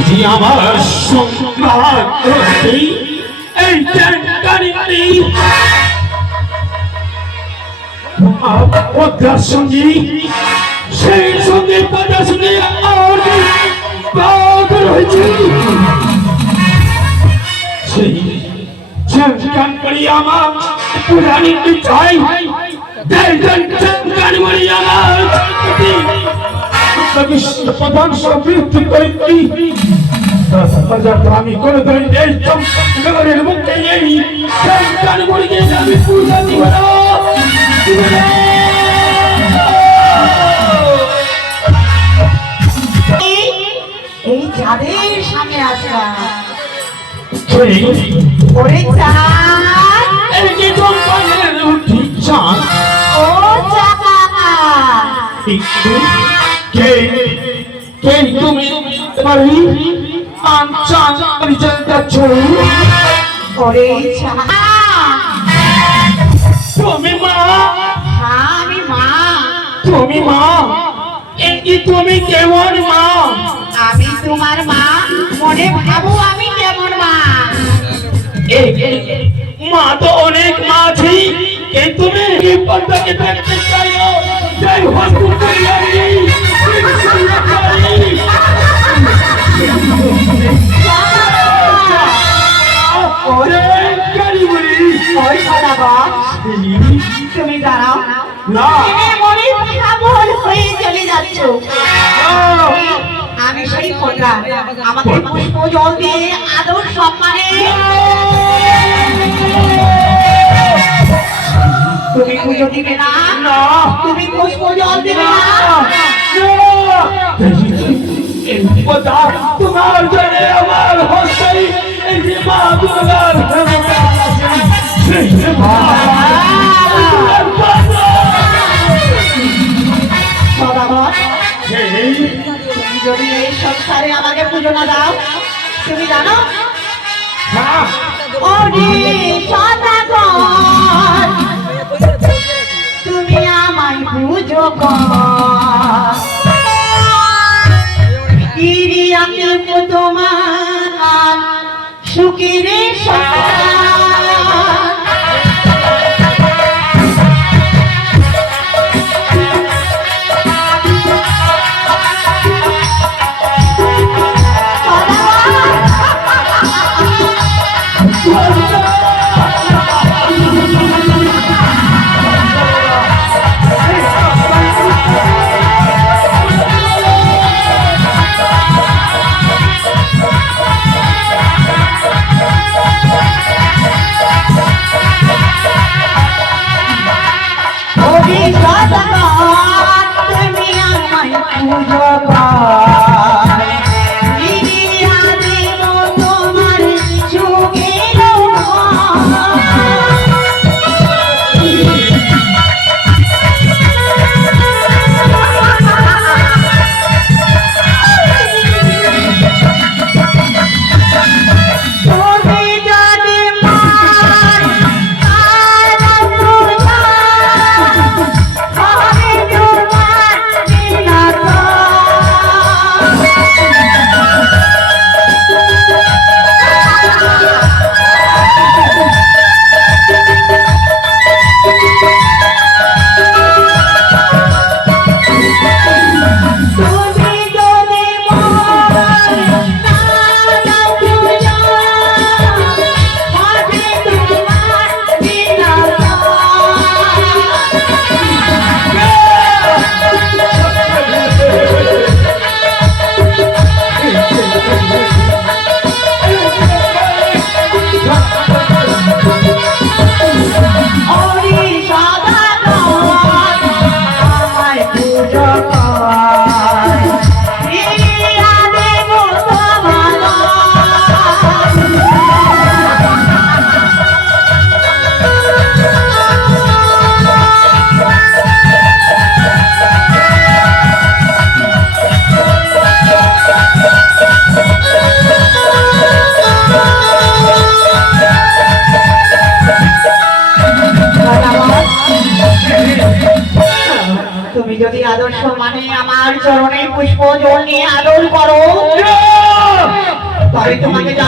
যে আমার সংঘাত এই চ্যাংকারিনী পদ্মার সঙ্গে সেই সঙ্গে পদ্মার সঙ্গে হয়েছে সেই চ্যাংকারি আমার পুরানি চাই প্রধান সমৃদ্ধি করেছি আমি করে ধরি এই নগরের মুখে এই আমি পূজা দিব না এই চাঁদের সামনে আসা ওরে চাঁদ এই যে জঙ্গলের উঠি চাঁদ ও কে কে তুমি পারি চাঁদ পরিচয়টা ছড়ি ওরে চাঁদ তুমি মা আমি মা তুমি মা এই তুমি কেমন মা আমি তোমার মা মনে ভাবো আমি কেমন মা মা তো অনেক মা আছে কিন্তু তুমি এই পর্দাকে দেখতে চাই না যাই হসপিটালে যাই ওরে কারিমুনি ওই দাদা তুমি দাঁড়াও না মনে ভাবল হয়ে চলে যাচ্ছ আমি সেই খোঁজা আমাকে পুষ্প জল দিয়ে আদর সম্মানে তুমি পুজো দিবে না তুমি পুষ্প জল দিবে না তোমার জন্য আমার হস্তাই এই যে মা দুর্গার তুমি যদি এই সংসারে আমাকে পুজো না দাও তুমি জানো তুমি আমায় পুজো আমি তোমার সুখের যদি আদর্শ মানে আমার চরণে পুষ্প জল নিয়ে আদর করো তবে তোমাকে জানাবো